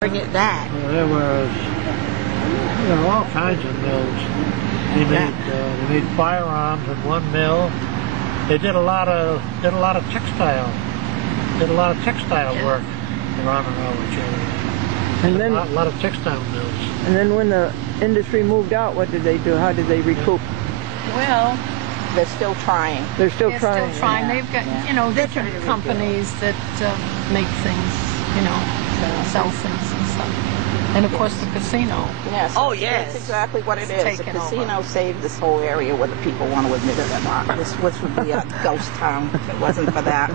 Bring it back. Well, there was, all kinds of mills. They made firearms in one mill. They did a lot of textile. Did a lot of textile work around the railroad area. And then a lot of textile mills. And then when the industry moved out, what did they do? How did they recoup? Well, they're still trying. They're still trying. Yeah. They've got, different companies that make things, sell things and stuff. And of course the casino. Yes. Oh, yes. That's exactly what it is. The casino saved this whole area, whether people want to admit it or not. This would be a ghost town if it wasn't for that.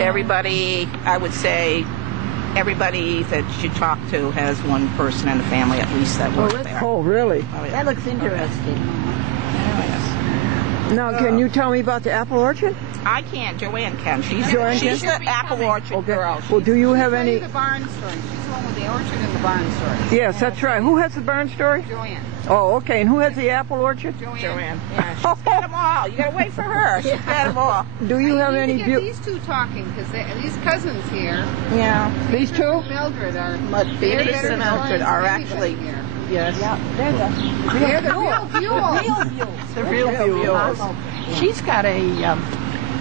Everybody, I would say, everybody that you talk to has one person in the family at least that works there. Oh, really? Oh, yeah. That looks interesting. Now, can you tell me about the apple orchard? I can't. Joanne can. She's the apple orchard girl. Well, do you have any? The barn story. She's the one with the orchard and the barn story. Yes, that's right. Who has the barn story? Joanne. Oh, okay. And who has the apple orchard? Joanne. Yeah, she's got them all. You got to wait for her. She's got them all. Do you have any? Get these two talking because these cousins here. Yeah. These two? Mildred are. Beatrice and Mildred are actually. Yes. Yeah, they're the real Buells. The real Buells. She's got a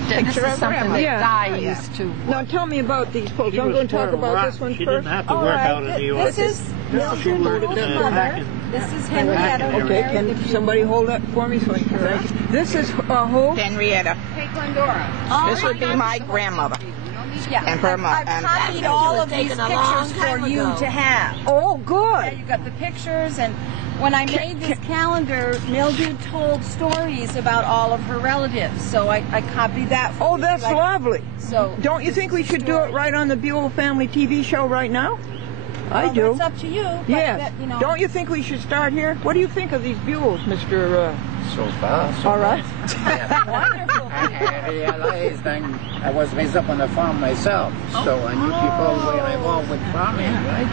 picture of something that Di used to. Now tell me about these folks. I'm going to talk about this one She first. didn't have to work out in New York. This is Mildred's mother. This is Henrietta. Okay, can somebody hold that for me so I can thank you? This is who? Henrietta. Hey, Glendora. This would be my grandmother. Yeah, and her mother. I've copied all of these pictures for you to have. Oh, good. Yeah, you got the pictures, and when I made this calendar, Mildred told stories about all of her relatives, so I copied that for you. Oh, that's lovely. So don't you think we should do it right on the Buell Family TV Show right now? I do. It's up to you. Yes. Don't you think we should start here? What do you think of these Buells, Mr. So far, so all right. Wonderful. I realized I was raised up on a farm myself, so I knew people were involved with farming, right?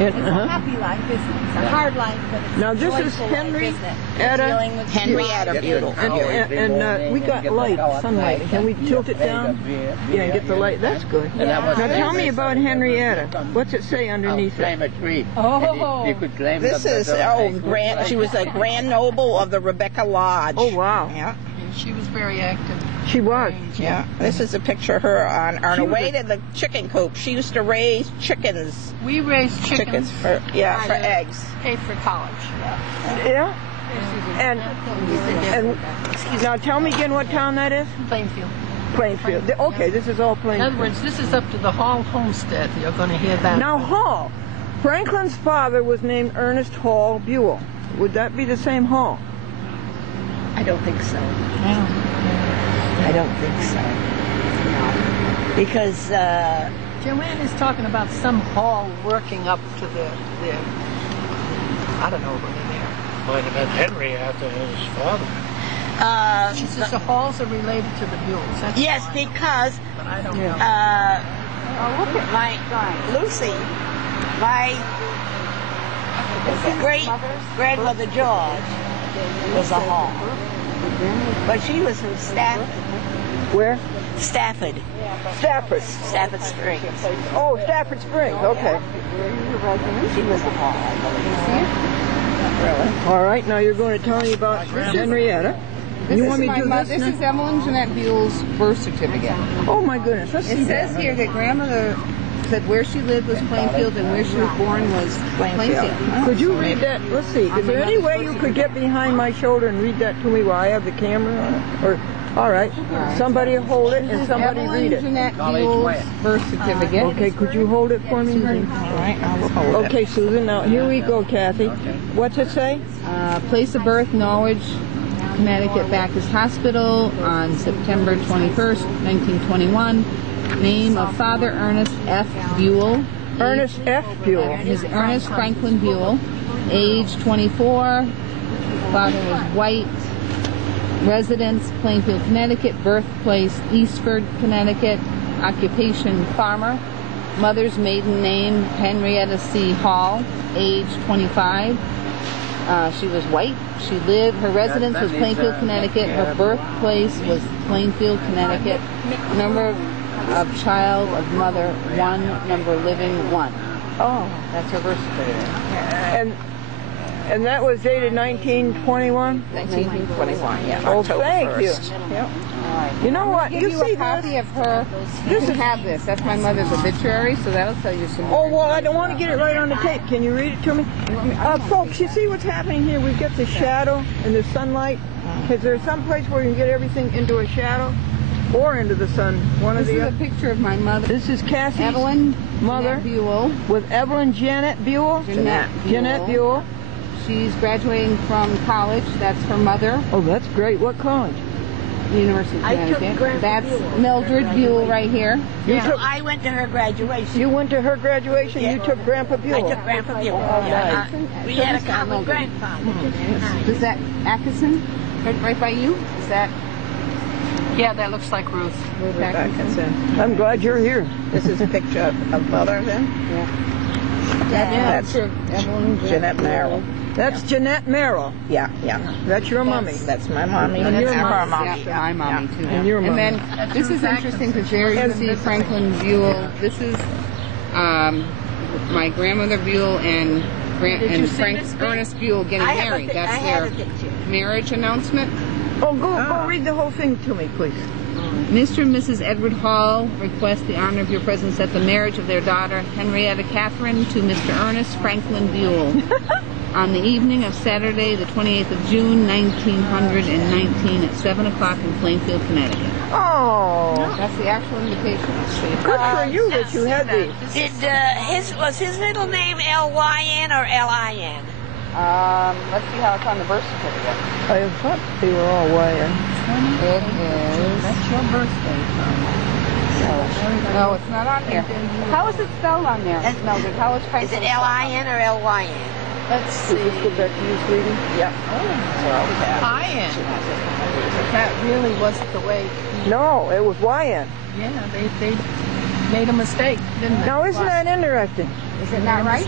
It's a happy life, isn't it? It's a hard life, but it's now this is Henrietta Buell. And we got light, sunlight. Can we tilt it down? Yeah, and get the light. That's good. Now tell me about Henrietta. What's it say underneath it? Climb a tree. Oh. You could climb this is she was a Grand Noble of the Rebecca Lodge. Oh wow. Yeah. She was very active. She was. Yeah. This is a picture of her on her way to the chicken coop. She used to raise chickens. We raised chickens for eggs. Paid for college. Yeah. And now tell me again what town that is? Plainfield. Plainfield. Okay, this is all Plainfield. In other words, this is up to the Hall homestead. You're going to hear that. Now Hall. Franklin's father was named Ernest Hall Buell. Would that be the same Hall? I don't think so. No. I don't think so. No. Because Joanne is talking about some hall working up to the I don't know who they're there. Might have been Henry after his father. She says the halls are related to the Buells. That's yes, fine. because but I don't know. look at my Lucy, my great grandmother George was a hall. But she was from Stafford. Where? Stafford. Stafford. Stafford Springs. Oh, Stafford Springs. Okay. She was a hall, I believe. Really? All right. Now you're going to tell me about Henrietta. This is Evelyn Jeanette Buell's birth certificate. Oh my goodness. Let's see it says here that grandmother said where she lived was Plainfield and where she was born was Plainfield. Could you read that? Let's see. Is there any way you could get behind my shoulder and read that to me while I have the camera on it? Or, all right. Somebody hold it and somebody read it. Evelyn Jeanette Buell's birth certificate. Okay, could you hold it for me? All right, I will hold it. Okay, Susan. Now here we go, Kathy. What's it say? Place of birth, Norwich, Connecticut Baptist Hospital on September 21st, 1921. Name of Father Ernest F. Buell. Ernest F. Buell. His Ernest Franklin Buell. Age 24. Father was white. Residence Plainfield, Connecticut. Birthplace Eastford, Connecticut. Occupation farmer. Mother's maiden name Henrietta C. Hall. Age 25. She was white. Her residence was Plainfield, Connecticut. Her birthplace was Plainfield, Connecticut. Number of of child of mother 1, number living 1. Oh. That's her birth certificate. And that was dated 1921? 1921, yeah. Oh, October thank 1st. you. Yep. You know what? Give You you see a copy this? of her. You can have this. That's my mother's obituary, so that'll tell you some more. Oh, well, I don't want to get it right on the tape. Can you read it to me? Folks, you see what's happening here? We've got the shadow and the sunlight. Is there some place where you can get everything into a shadow or into the sun? One of This the is a picture of my mother. This is Cassie's Evelyn mother Jeanette Buell. with Evelyn Janet Buell. Jeanette Buell. She's graduating from college. That's her mother. Oh, that's great. What college? University of Connecticut. That's Mildred Buell right here. I went to her graduation. You went to her graduation. You took Grandpa Buell. I took Grandpa Buell. nice. We had a common grandfather. Is that Atkinson? Right by you? Is that Yeah, that looks like Ruth. Atkinson? I'm glad you're here. This is a picture of mother then? That's Jeanette Merrill. That's Jeanette Merrill. Yeah. That's your mommy. That's my mommy. And your her mommy. mommy. Yeah, my mommy too. And your mommy. And then this is interesting because there you see Franklin Buell. This is my grandmother Buell and Frank Ernest Buell getting married. That's their marriage announcement. Oh, go read the whole thing to me, please. Mr. and Mrs. Edward Hall request the honor of your presence at the marriage of their daughter Henrietta Catherine to Mr. Ernest Franklin Buell on the evening of Saturday, the 28th of June, 1919 at 7 o'clock in Plainfield, Connecticut. Oh. That's the actual invitation. Good for you that you had these. Was his middle name L-Y-N or L-I-N? Let's see how it's on the birth certificate. I thought they were all YN. It is. That's your birthday. No, it's not on here. How is it spelled on there, Mildred? How is Is Franklin? it L-I-N or L-Y-N? Let's see. Let's go back to you, sweetie. Yep. Ian. That really wasn't the way. No, it was YN. Yeah, they made a mistake, didn't they? Now, isn't that interesting? Is it not right?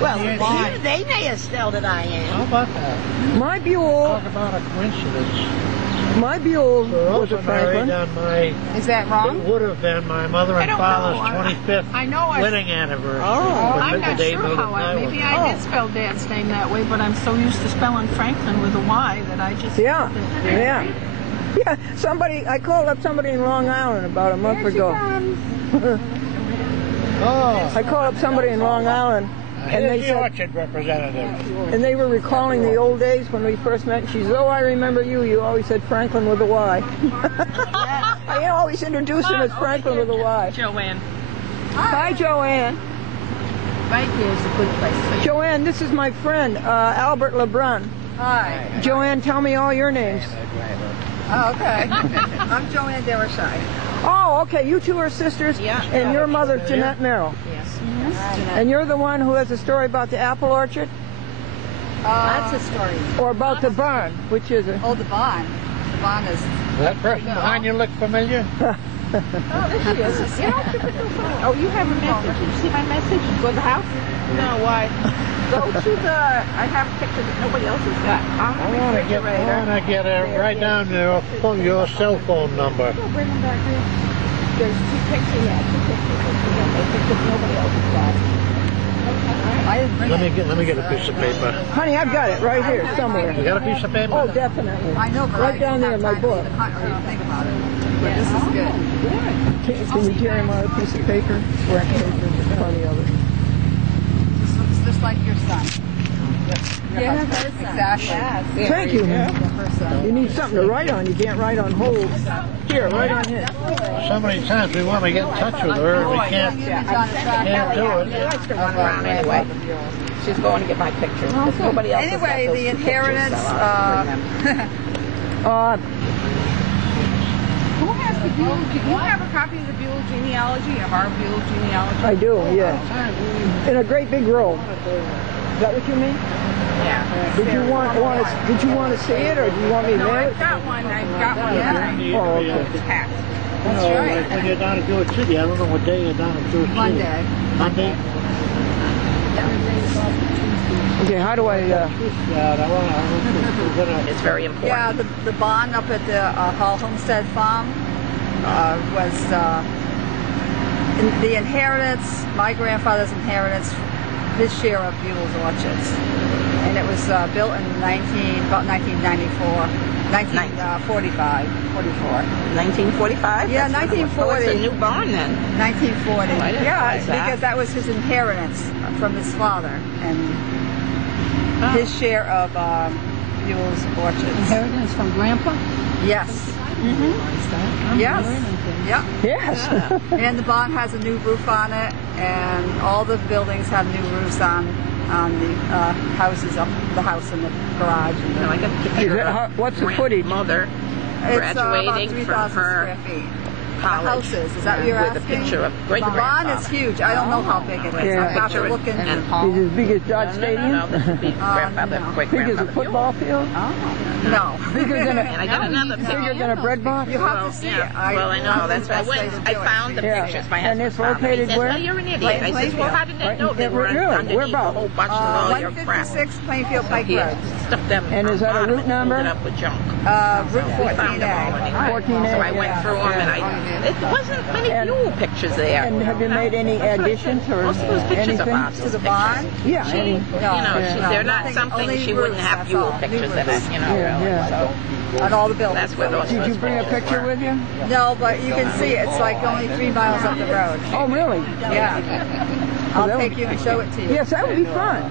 Well, they may have spelled it I-N. How about that? My Buell, Talk about a coincidence. my Buell was a Also married Franklin. on my, Is that it wrong? would have been my mother I and don't father's know. 25th I know wedding anniversary. I'm The not day sure Mildred how and I maybe were- I did spell Dad's name that way, but I'm so used to spelling Franklin with a Y that I just... Yeah. Yeah, I called up somebody in Long Island about a month ago. Oh, I called up somebody in Long Island, and they here's the said, orchard representative. and they were recalling the old days when we first met. She said, "Oh, I remember you. You always said Franklin with a Y." I always introduced him as Franklin with a Y. Joanne. Hi, Joanne. Right here is a good place. Joanne, this is my friend, Albert LeBrun. Hi. Joanne, tell me all your names. Oh, okay. I'm Joanne Derisai. Oh, okay. You two are sisters, and your mother's Jeanette Merrill. Yes. And you're the one who has a story about the apple orchard? Lots of stories. Or about the barn? Which is it? Oh, the barn. The barn is... That person behind you look familiar? Oh, there she is. Oh, you have a message. Did you see my message? Go to the house? No, why? Go to the... I have a picture that nobody else has got. I want to get right down your cell phone number. Go bring them back here. There's two pictures. Yeah, two pictures that nobody else has got. Let me get a piece of paper. Honey, I've got it right here somewhere. You got a piece of paper? Oh, definitely. I know, but Right down there in my book. Think about it. But this is good. Can you tear him out a piece of paper? Black paper, there's plenty of it. This looks just like your son. Yeah, Exactly. Thank you. You need something to write on. You can't write on hold. Here, write on here. So many times we want to get in touch with her and we can't do it. She's going around anyway. She's going to get my picture. Because nobody else has got Anyway, those the two inheritance, pictures, so I'll bring them. Who has the Buell? Do you have a copy of the Buell genealogy, of our Buell genealogy? I do, yes. In a great big roll. Is that what you mean? Yeah. Did you want to see it, or do you want me to No, mail I've it? got one. I've got one. Yeah. Oh, okay. It's packed. That's right. When you're down at Jewett City, I don't know what day you're down at Jewett City. Monday. Monday? Okay, how do I... It's very important. Yeah, the barn up at the Hall Homestead Farm was the inheritance, my grandfather's inheritance, his share of Buell's Orchards. And it was built in about 1994, 1945, 44. 1945? Yeah, 1940. Oh, it's a new barn then. 1940. I didn't Yeah, realize that. because that was his inheritance from his father. And his share of Buell's Orchards. Inheritance from Grandpa? Yes. Yes. Yep. Yes. And the barn has a new roof on it, and all the buildings have new roofs on the houses, up the house and the garage. And I got a picture of What's the footage? mother it's about graduating 3,000 from her square feet. college. Houses, is that what you're with asking? a picture of great The barn is huge. I don't know how big it is. Yeah. I'll have to look into it. Is it as big as Dodge Stadium? No, this would be grandfather, no. great Big as a grandfather. football field? No. Bigger than And I got another bigger picture. than a bread box? You have to see it. Well, I know. That's why I went. I found the Yeah. pictures. My And husband it's found them. He located says, where? "Well, you're an idiot." I said, "Well, how did they know they were Really? underneath a Whereabouts? whole bunch of all your crap?" 156 Plainfield Pike He Road. stuck them. And is that a route number? Filled it up with junk. Route We found them all 14A. anyway. 14A, So I went yeah. through them, and it wasn't many Buell pictures there. And have you made any additions or Most of those pictures anything? of ours, To those the barn? pictures. Yeah, She, any- you know, they're not nothing, something only she wouldn't roofs, have that's Buell all. pictures New in it, roofs. you know. Yeah, really. yeah. So On all the buildings. that's where those Did you bring a picture with you? No, but you can see it's like only 3 miles up the road. Oh, really? Yeah. I'll that take you and show it to you. Yes, that would be fun.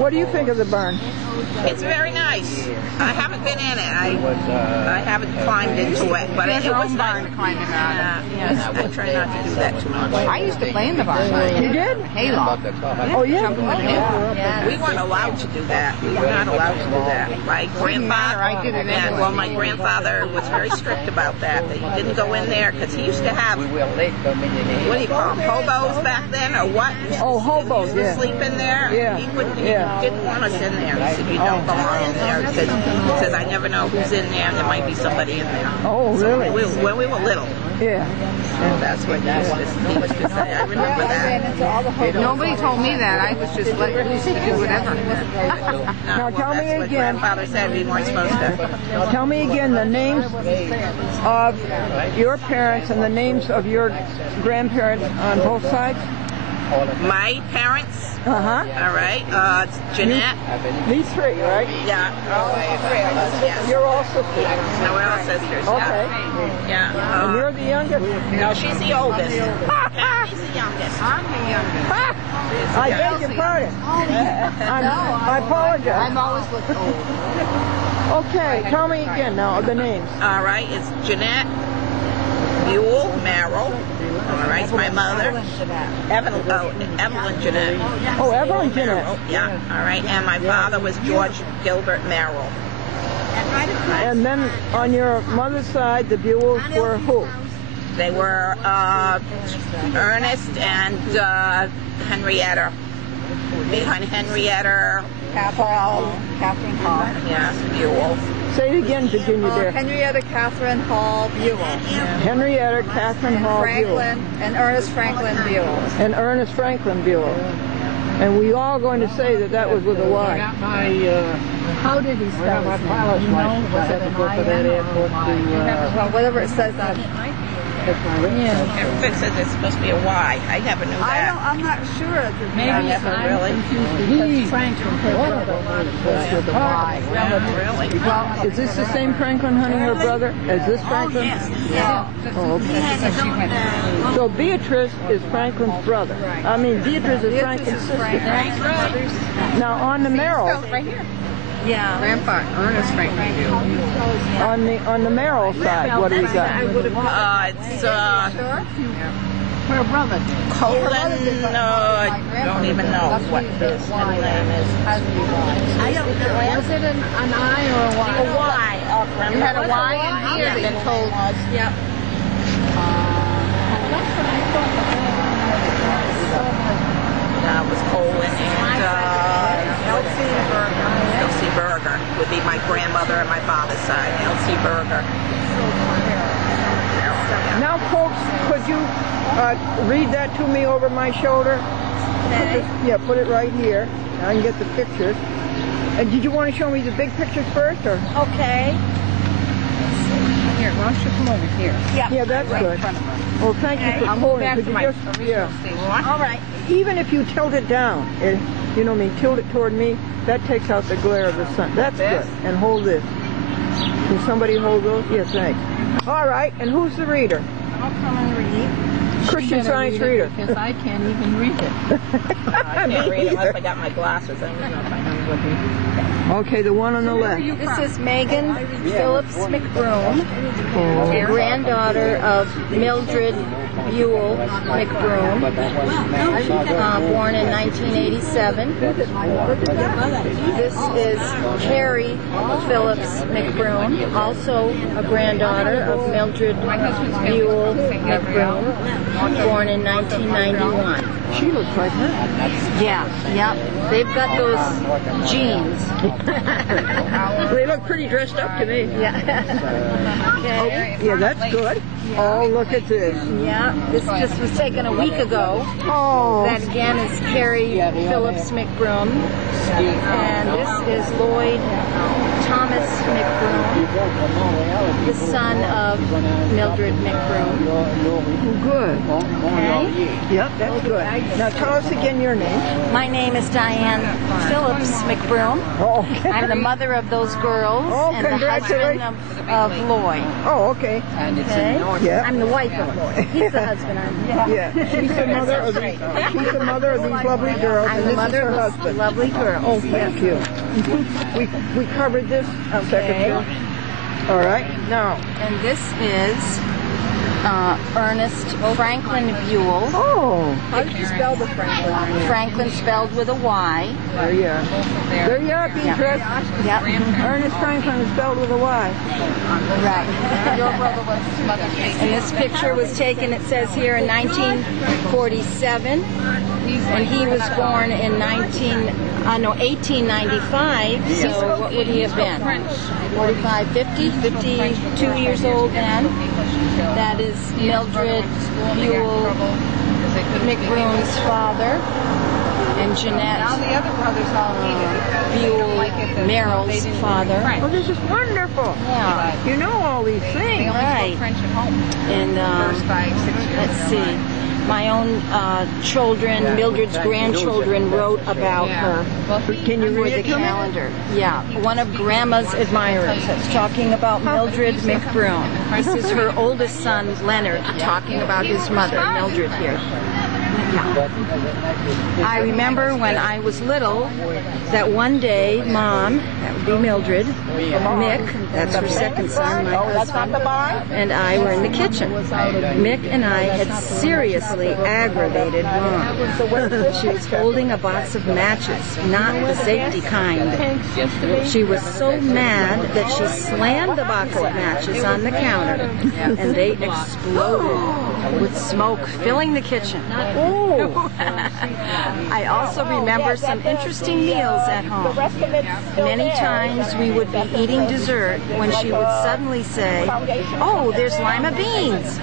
What do you think of the barn? It's very nice. I haven't been in it. I haven't climbed into it, but it was nice. Yes, I try not to do that too much. I used to play in the barn. You did? Halo. Oh, yeah. We weren't allowed to do that. We were not allowed to do that. My grandfather, I did it anyway. well, my grandfather was very strict about that. That you didn't go in there because he used to have, what do you call them, hobos back then, or what? Oh, hobos, Used to yeah. sleep in there. Yeah. He wouldn't. He Yeah. didn't want us in there. He said, "You don't belong in there." He says, "I never know who's in there, and there might be somebody in there." Oh, really? When we were little, Yeah. that's what he used to say. I remember that. Nobody told me that. I was just let loose to do whatever. Now tell me That's what again. Grandfather said we weren't supposed to. Tell me again the names of your parents and the names of your grandparents on both sides. My parents, Uh-huh. all right, it's Jeanette. These three, right? Yeah. Yes. You're all sisters. No, we're all sisters. Okay. Yeah. And you're the youngest. No, she's the oldest. He's the youngest. I beg your pardon. I apologize. I'm always looking old. Okay, tell me again now the names. All right, it's Jeanette, Buell, Merrill. All right, it's my mother. Evelyn Jeanette. Oh, Evelyn Jeanette. Merrill, yeah, all right. And my father was George Gilbert Merrill. And then on your mother's side, the Buells were who? They were Ernest and Henrietta. Behind Henrietta, Paul. Catherine Hall. Yeah, Buell. Say it again, Virginia dear. Henrietta Catherine Hall Buell. Henrietta Catherine Hall Buell. Franklin and Ernest Franklin Buell. And Ernest Franklin Buell. And we all going to say that that was with a I Y. got my, How did he I spell got my his pilot's name? license. I had to go to that airport to, Well, whatever it says on. get my written test. Everything says it's supposed to be a Y. I never knew that. I'm not sure. I never really. Because Franklin, her brother, was with a Y. Really? Is this the same Franklin, honey, her brother? Is this Franklin? Yeah. Oh, okay. So Beatrice is Franklin's brother. I mean, Beatrice is Franklin's sister. Now on the Merrill, Yeah. Grandpa, Ernest Franklin Buell. on the Merrill side, what do we got? It's Her brother. Colin. Don't even know what his middle name is. I don't know. Was it an I or a Y? A Y. You had a Y in here that told us. Yep. It was Colin and Elsie Berger would be my grandmother and my father's side. Elsie Berger. Now, folks, could you read that to me over my shoulder? Yeah, put it right here. I can get the pictures. And did you want to show me the big pictures first, or? Okay. Here, Here, why don't you come over here? Yeah, that's good. Well, thank you for I'll move pulling. back Could to you my just, original station. All right. Even if you tilt it down, you know what I mean, tilt it toward me, that takes out the glare of the sun. That's good. And hold this. Can somebody hold those? Yes, thanks. All right. And who's the reader? I'll come and read. Christian Science reader. Because I can't even read it. I can't read unless I got my glasses. I don't know if I have with me. Okay, the one on the left. This is Megan Phillips McBroom, granddaughter of Mildred Buell McBroom, born in 1987. This is Carrie Phillips McBroom, also a granddaughter of Mildred Buell McBroom, born in 1991. She looks like her. Yeah. They've got those genes. They look pretty dressed up to me. Yeah. Okay. Yeah, that's good. Oh, look at this. Yeah, this just was taken a week ago. Oh. That again is Carrie Phillips McBroom. And this is Lloyd Thomas McBroom, the son of Mildred McBroom. Good. Okay. Yep, that's good. Now tell us again your name. My name is Diane Phillips McBroom. Oh, okay. I'm the mother of those girls and the husband of Lloyd. Oh, okay. Okay. Yeah. I'm the wife of Lloyd. He's the husband. Yeah. She's the mother of these. She's the mother of these lovely girls. I'm and the this mother is her of husband. these lovely girls. Oh, thank you. We covered this. Okay. All right. Now. And this is Ernest Franklin Buell. Oh. How did you spell the Franklin? Franklin spelled with a Y. There you are. There you are, Beatrice. Yep. Ernest Franklin is spelled with a Y. Right. And this picture was taken, it says here, in 1947. And he was born in 1895. So what would he have been? 45, 50, 52 years old then. That is Mildred Buell McBroom's father. And Jeanette Buell Merrill's father. Oh, this is wonderful. Yeah. You know all these things. Right. And let's see. My own children, Mildred's grandchildren, wrote about her. Can you read the it to me? calendar? Yeah, one of Grandma's admirers. It's talking about Mildred McBroom. This is her oldest son, Leonard, talking about his mother, Mildred here. I remember when I was little that one day Mom, that would be Mildred, Mick, that's her second son, my husband, and I were in the kitchen. Mick and I had seriously aggravated Mom. She was holding a box of matches, not the safety kind. She was so mad that she slammed the box of matches on the counter, and they exploded with smoke filling the kitchen. I also remember some interesting meals at home. Many times we would be eating dessert when she would suddenly say, "Oh, there's lima beans."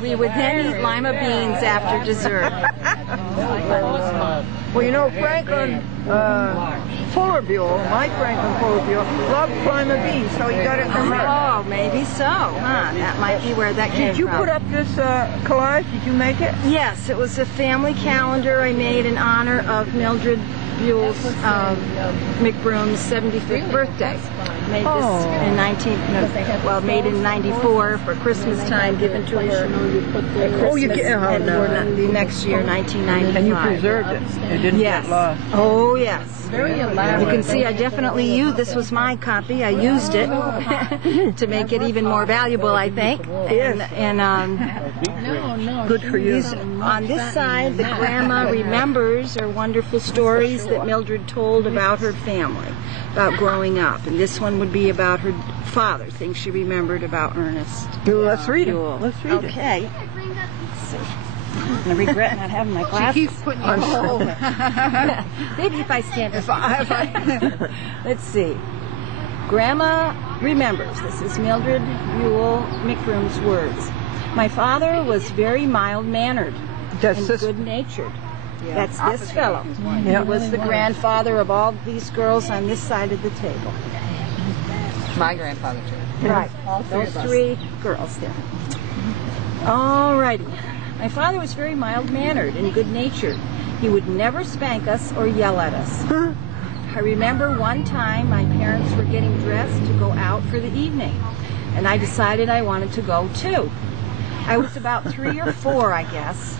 We would then eat lima beans after dessert. Well, you know, Franklin Fuller Buell, my Franklin Fuller Buell, loved lima beans, so he got it from her. Oh, maybe so, huh? That might be where that came from. Did you put up this collage? Did you make it? Yes, it was a family calendar I made in honor of Mildred Buell's McBroom's 75th birthday. Made this in made in '94 for Christmas time, given to her at Christmas and the next year, 1995. And you preserved it. It didn't get lost. Oh, yes. You can see I definitely used, this was my copy, I used it to make it even more valuable, I think. And good for you. On this side, the grandma remembers her wonderful stories that Mildred told about her family, about growing up. And this one would be about her father, things she remembered about Ernest. Let's read it. Let's read it. Okay. I regret not having my glasses. She keeps putting on hold. Maybe if I stand Let's see. Grandma remembers. This is Mildred Buell McBroom's words. My father was very mild-mannered and good-natured. That's this fellow. He was the grandfather of all these girls on this side of the table. My grandfather, too. Right. Those three girls there. All righty. My father was very mild-mannered and good-natured. He would never spank us or yell at us. I remember one time my parents were getting dressed to go out for the evening, and I decided I wanted to go too. I was about 3 or 4, I guess,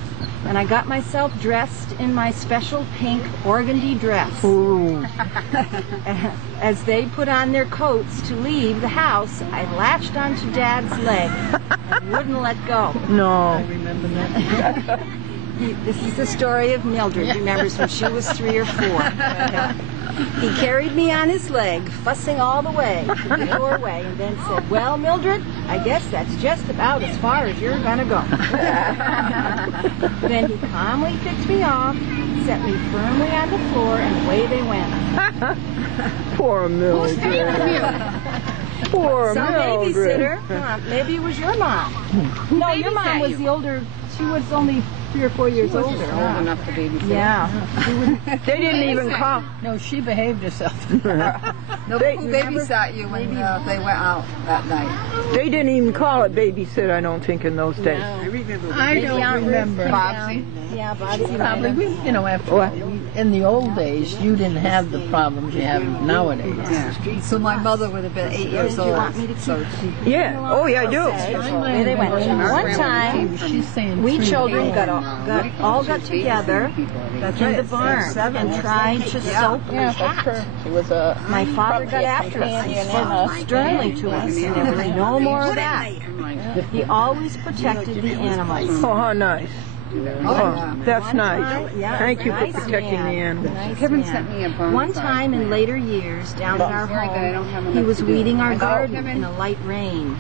and I got myself dressed in my special pink organdy dress. Ooh. As they put on their coats to leave the house, I latched onto Dad's leg and wouldn't let go. No. I remember that. This is the story of Mildred. Remembers when she was 3 or 4. He carried me on his leg, fussing all the way to the doorway, and then said, "Well, Mildred, I guess that's just about as far as you're gonna go." Then he calmly picked me off, set me firmly on the floor, and away they went. Poor Mildred. Poor Some Mildred. babysitter. Maybe it was your mom. No, your mom was the older. She was only 3 or 4 years older. Old enough to babysit. Yeah. They didn't even call. No, she behaved herself. No, who babysat you when they went out that night? They didn't even call it babysit, I don't think, in those days. I don't remember. Bobsy. Yeah, Bobsy. Probably, you know, after in the old days, you didn't have the problems you have nowadays. Yeah. So my mother would have been 8 years old. So Yeah. Oh, yeah, I do. Away they went. One time, we children all got together in the barn and tried to soap a cat. My father got after us and spoke sternly to us, and there was no more of that. He always protected the animals. Oh, how nice. Oh, that's nice. Thank you for protecting the animals. Kevin sent me a bone. One time in later years, down at our home, he was weeding our garden in a light rain.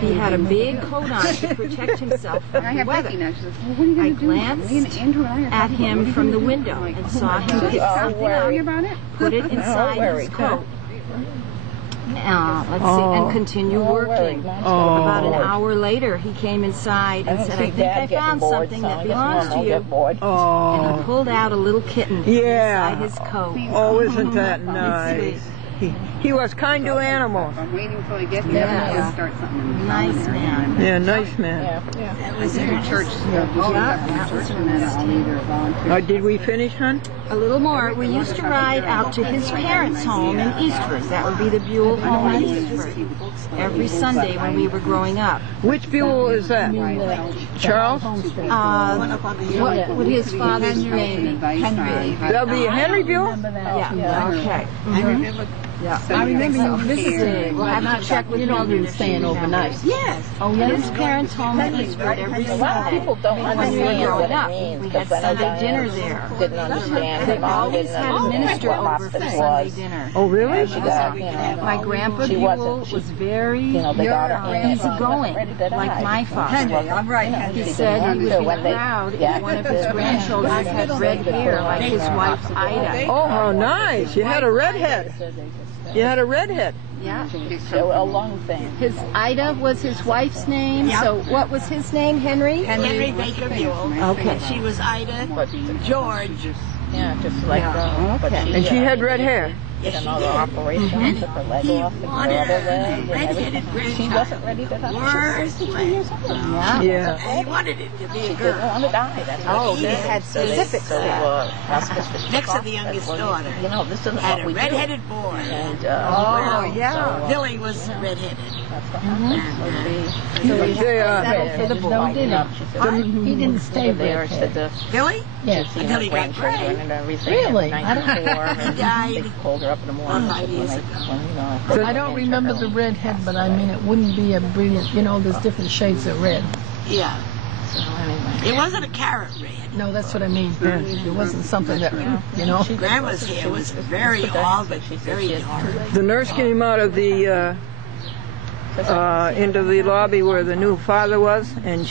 He had a big coat on to protect himself from the weather. I glanced at him from the window and saw him pick something up, put it inside his coat. Let's see, and continue working. About an hour later, he came inside and said, "I think I found something that belongs to you." And he pulled out a little kitten inside his coat. Oh, isn't that nice? He was kind to animals. I'm waiting until I get here and start something. Nice man. Yeah, nice man. That was in church. Did we finish, hon? A little more. We used to ride out to his parents' home in Eastford. That would be the Buell home in Eastford. Every Sunday when we were growing up. Which Buell is that? Charles? What would his father's name be? Henry. That'll be Henry Buell? Yeah. Okay. I remember you visiting. We'll have to check with you staying overnight. Yes. Oh, yeah. His parents' home in Eastford every Sunday. People don't When we were understand growing what up, it means. we had Sunday dinner there. Didn't understand. They My mom always didn't had a understand minister what over for hospice Sunday was. dinner. Oh, really? She got, you know, My grandpa she Buell wasn't- was very they got her in it. easygoing, Ready to die. like my father. Henry, I'm right, Henry. He said he would So be when they- proud yeah. if one of his grandchildren had red hair like his wife Ida. Oh, how nice. You had a redhead. You had a redhead. Yeah. So a long thing. His Ida was his wife's name. So what was his name? Henry? Henry Baker Buell. Okay. She was Ida George. Yeah, just like but And she had red hair. did another operation, took her leg off, and her other leg, and everything. She wasn't ready to die. She was 62 years old. Yeah. He wanted it to be a She girl. didn't want to die. That's what they had specifics. hospice was Next to the youngest daughter. You know, this isn't Had what a we do. red-headed boy. And, Billy was red-headed. For the boy. He didn't stay there. there. Billy? Yes. Until he got gray. And everything. Really? In 94, and He died. They called her up in the morning. 5 years ago. I don't remember the red head, but I mean, it wouldn't be a brilliant, you know, there's different shades of red. Yeah. It wasn't a carrot red. No, that's what I mean. It wasn't something that, you know. Grandma's hair was very olive, but very dark. The nurse came out of the into the lobby where the new father was, and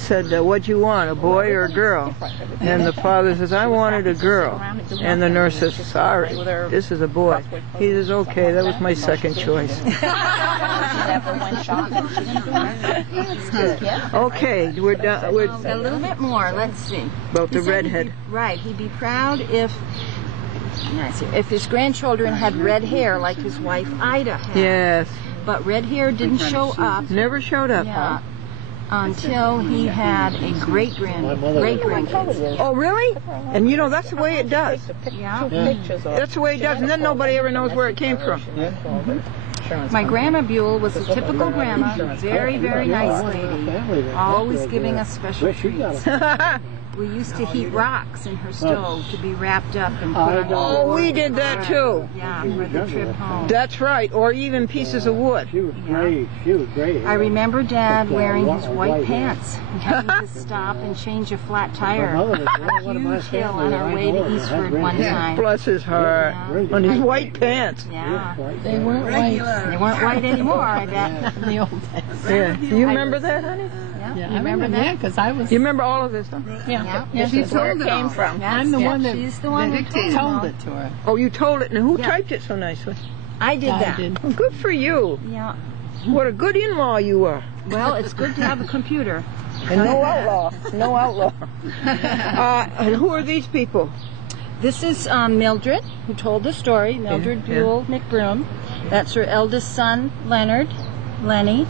said, "What'd you want, a boy or a girl?" And the father says, "I wanted a girl." And the nurse says, "Sorry, this is a boy." He says, "Okay, that was my second choice." Okay, we're done. A little bit more. Let's see. About the redhead. Right. He'd be proud if his grandchildren had red hair like his wife Ida had. Yes. but red hair didn't show up. Never showed up, Yeah. Until he had a great-grandkid. Oh, really? And you know, that's the way it does. Yeah. That's the way it does, and then nobody ever knows where it came from. My Grandma Buell was a typical grandma, very, very nice lady, always giving us special treats. We used to heat rocks in her stove to be wrapped up and put on. Oh, we did that too. Yeah, for the trip home. That's right, or even pieces of wood. She was great. She was great. I remember Dad wearing his white pants and having to stop and change a flat tire on a huge hill on our way to Eastford one time. Bless his heart. Yeah. On his white pants. Yeah. They weren't white. They weren't white anymore, I bet. In the old days. Yeah. Do you remember that, honey? Yeah, I remember that because I was. You remember all of this, huh? Yeah. She told it came from. I'm the one that She's the one that told it to her. Oh, you told it, and who typed it so nicely? I did that. Well, good for you. Yeah. What a good in-law you are. Well, it's good to have a computer. And no outlaw. No outlaw. And who are these people? This is Mildred, who told the story. Mildred Buell McBroom. That's her eldest son, Lenny.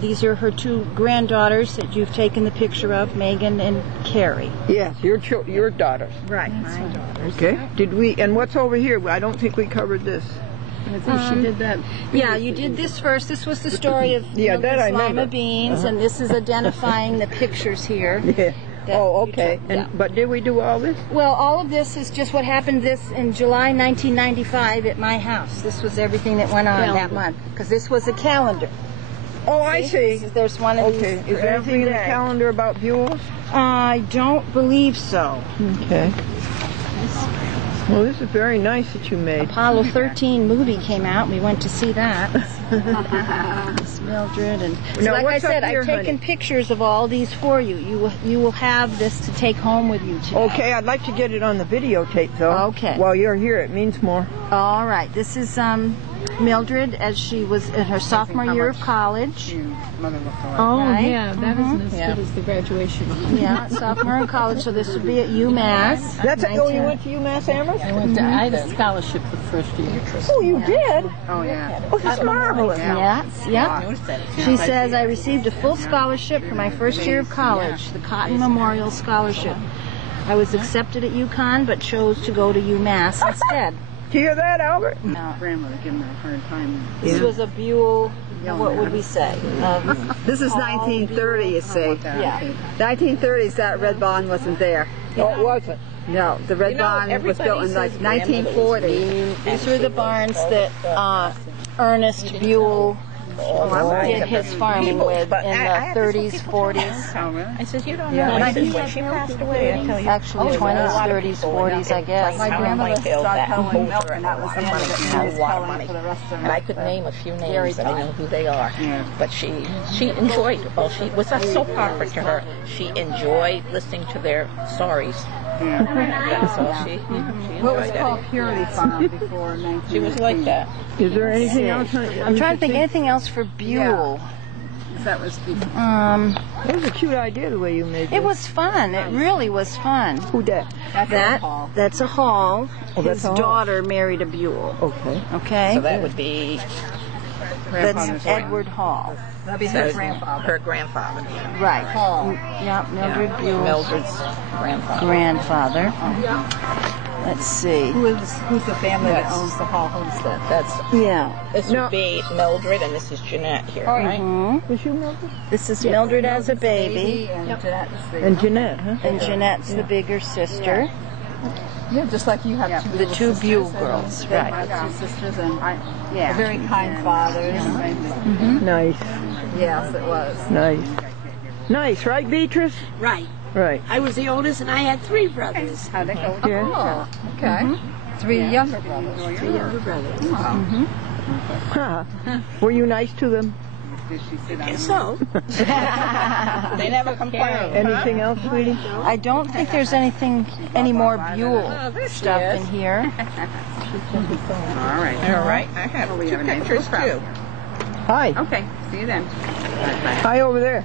These are her two granddaughters that you've taken the picture of, Megan and Carrie. Yes, your daughters. Right, my daughters. Okay. Did we? And what's over here? I don't think we covered this. I think she did that. Yeah, you did this first. This was the story of that I lima remember. beans, and this is identifying the pictures here. Yeah. Oh, okay. Yeah. But did we do all this? Well, all of this is just what happened in July 1995 at my house. This was everything that went on that month, because this was a calendar. Oh, I see. There's one of these. Okay. Is there anything in the calendar about Buell's? I don't believe so. Okay. Well, this is very nice that you made. Apollo 13 movie came out. We went to see that. Miss Mildred and so Now, like I what's up said, here, I've taken honey? pictures of all these for you. You will have this to take home with you today. Okay, I'd like to get it on the videotape though. Okay. While you're here, it means more. All right. This is Mildred as she was in her sophomore year of college. Oh, Right? yeah, that isn't as good as the graduation. Yeah, sophomore in college. So this would be at UMass. That's it. Oh, you went to UMass Amherst? I had a scholarship the first year. Oh, you did? Oh, yeah. Oh, that's marvelous. Yes, yep. She says, I received a full scholarship for my first year of college, the Cotton Memorial Scholarship. I was accepted at UConn, but chose to go to UMass instead. Do you hear that, Albert? No. Grandmother giving her a hard time. This was a Buell, what would we say? This is 1930, you see. Yeah. 1930s, that red barn wasn't there. Oh, it wasn't. No, the red barn was built in like 1940. These were the barns that Ernest Buell did his farming with in the 30s, 40s. I said, you don't know. I said, when she passed away, I tell you. Actually, 20s, 30s, 40s, I guess. My grandmother started culling milk, and that was the money that she was a lot of culling money. for the rest of And I could name a few names, and I know who they are. But she enjoyed, well, she was a soap opera to her. She enjoyed listening to their stories. That's all she enjoyed. What was called Purity Farm before 19. She was like that. Is there anything else? I'm trying to think anything else for Buell. That was the. It was a cute idea the way you made it. It was fun. It really was fun. Who that? That's a hall. Oh, that's His a hall. daughter married a Buell. Okay. Okay? So that would be That's Edward Hall. That'd be her grandfather. her grandfather. Right. Yeah, Mildred Buell's Mildred's grandfather. grandfather. Let's see. Who's the family that owns the Hall homestead? This would be Mildred, and this is Jeanette here, right? Mm-hmm. Was you Mildred? This is Mildred as a baby. And Jeanette is the. And Jeanette, huh? And Jeanette's the bigger sister. Yeah, just like you have two The little two sisters, Buell and girls, they right. have two sisters and very kind fathers. Nice. Yes, it was. Nice. Nice, right, Beatrice? Right. Right. I was the oldest, and I had 3 brothers. How'd it go? Yeah. Oh, okay. 3 younger brothers. 3 younger brothers. Huh. Were you nice to them? Did she sit And so, They never complained. Anything else, sweetie? I don't think there's any more Buell stuff in here. All right. All right, I have 2 pictures too. Hi. Okay. See you then. Hi over there.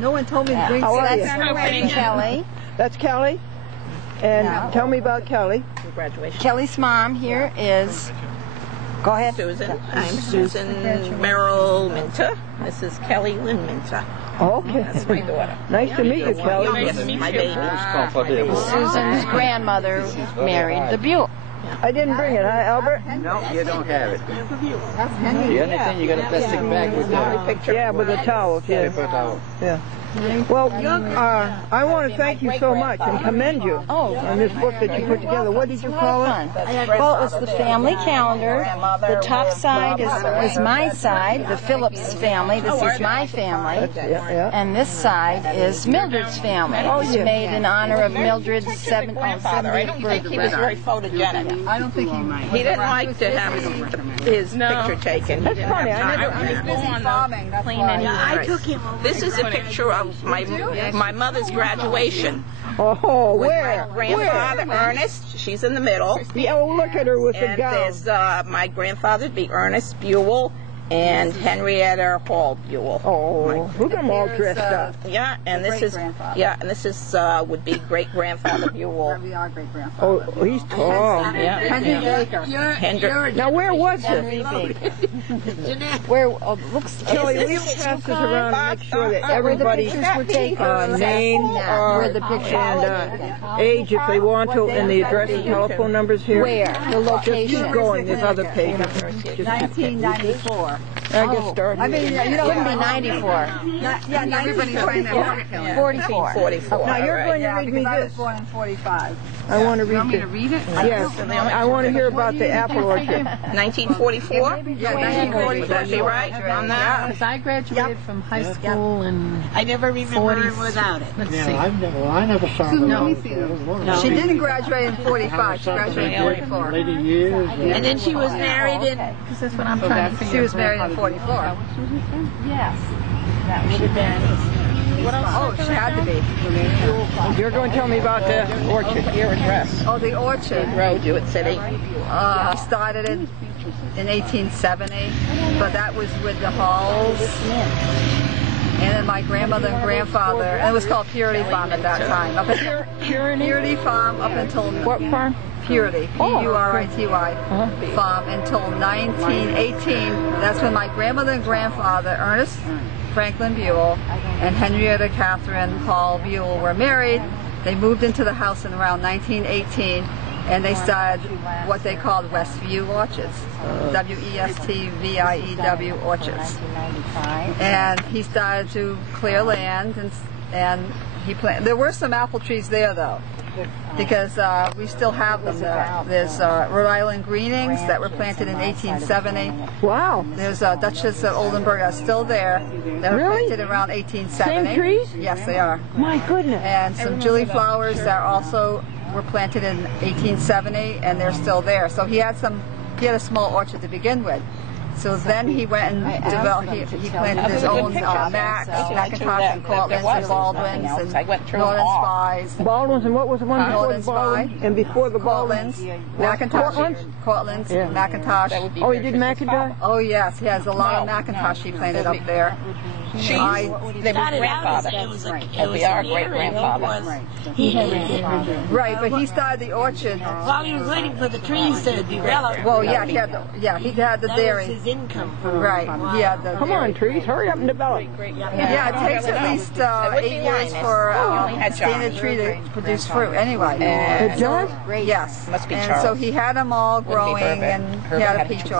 No one told me to bring. How are you? That's Kelly. That's Kelly. And tell me about Kelly. Graduation. Kelly's mom here is Go ahead. Susan. I'm Susan Merrill Minter. This is Kelly Lynn Minter. Okay. That's my daughter. Nice to meet you, Kelly. Yes, my baby. Susan's grandmother married the Buell. I didn't bring it, huh, Albert? No, you don't have it. That's Henry. The only thing you got a plastic bag with the Yeah, with the towels, yeah. paper towel. Yeah. Well, I want to thank you so much and commend you on this book that you put together. What did you call it? Well, it was the family calendar. The top side is my side, the Phillips family. This is my family. And this side is Mildred's family. It's made in honor of Mildred's 70th I don't think he was very photogenic. I don't think He didn't like to have his picture taken. He didn't have time. He was busy farming, that's why. I took him over. This is a picture of my mother's graduation. Oh, With where? my grandfather, Ernest. She's in the middle. Yeah, oh, look at her with the And gown. there's my grandfather, be Ernest Buell, and Henrietta Hall Buell. Oh, look at them all dressed up. Yeah, and this is would be great grandfather Buell. We are great grandfather. Oh, he's tall. Hendrick. Now, where was this? where looks Kelly, will you pass this around and make sure that everybody's name, where the picture and age, if they want to, and the address and telephone numbers here? where the Just location. keep going. There's other pages. Just 1994. I get started. I mean, you know, Wouldn't be 94. Yeah, everybody's saying that pocket calendar. 44. 44. Now, you're going to Yeah, read me because I was this. born in 45. I want to read this. read it? Yes, I want to hear about the apple orchard. 1944? Yeah, 1944. Would that be right on that? Because I graduated from high school in I never remember him without it. let's see. I never saw the No. She didn't graduate in 45. She graduated in 44. later years. And then she was married in. Because that's what I'm trying to figure. She was married in 44. Yes. That would have been. Oh, she had to be. You're going to tell me about the orchard. Your address. Oh, the orchard. Road, Jewett City. Started in 1870, but that was with the Halls. And then my grandmother and grandfather, and it was called Purity Farm at that time. Up until, Purity Farm up until What farm? Purity, P-U-R-I-T-Y, farm until 1918. That's when my grandmother and grandfather, Ernest Franklin Buell and Henrietta Catherine Hall Buell, were married. They moved into the house in around 1918, and they started what they called Westview Orchards, W-E-S-T-V-I-E-W Orchards. And he started to clear land, and he planted. There were some apple trees there, though, because we still have them there. There's Rhode Island Greenings that were planted in 1870. Wow. There's Duchess of Oldenburg are still there. They were planted around 1870. Same trees? Yes, they are. My goodness. And some Julie flowers that also were planted in 1870, and they're still there. So he had a small orchard to begin with. So then he went and developed, he planted his own Macs, Macintosh and Cortlands and Baldwins and Northern Spies. Baldwins, and what was the one before Northern the Baldwins? Spy. And before the Baldwins? Cortlands, Macintosh, Cortlands, Macintosh. Oh, he did Macintosh? Oh yes, he has a lot of Macintosh he planted up there. They were grandfather. And we are great grandfather. Right, but he started the orchard. While he was waiting for the trees to develop. Well, yeah, he had the dairy. That was his income. Right, he had the Come on, trees, hurry up and develop. Yeah, it takes at least 8 years for a standard tree to produce fruit anyway. It does? Yes. Must be and Charles. so he had them all Wouldn't be growing, Herbert. and he Herbert had a had peach